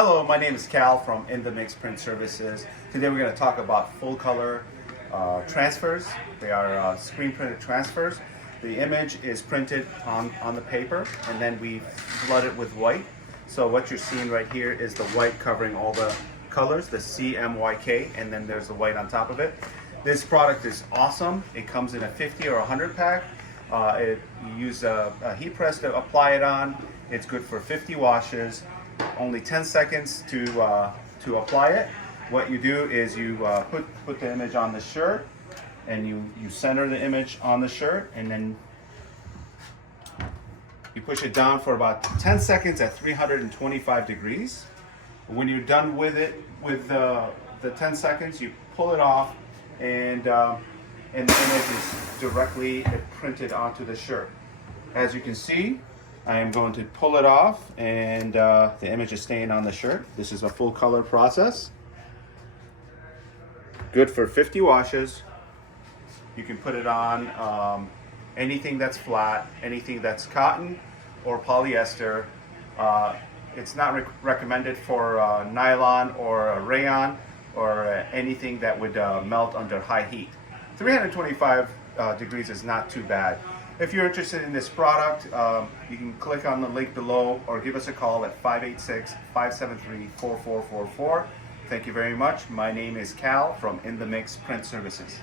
Hello, my name is Cal from In the Mix Print Services. Today we're going to talk about full color transfers. They are screen printed transfers. The image is printed on the paper and then we flood it with white. So what you're seeing right here is the white covering all the colors, the CMYK, and then there's the white on top of it. This product is awesome. It comes in a 50 or 100 pack. You use a heat press to apply it on. It's good for 50 washes. Only 10 seconds to apply it. What you do is you put the image on the shirt and you center the image on the shirt, and then you push it down for about 10 seconds at 325 degrees. When you're done with it, with the 10 seconds, you pull it off, and the image is directly printed onto the shirt. As you can see, I am going to pull it off, and the image is staying on the shirt. This is a full color process. Good for 50 washes. You can put it on anything that's flat, anything that's cotton or polyester. It's not recommended for nylon or rayon or anything that would melt under high heat. 325 degrees is not too bad. If you're interested in this product, you can click on the link below or give us a call at 586-573-4444. Thank you very much. My name is Cal from In the Mix Print Services.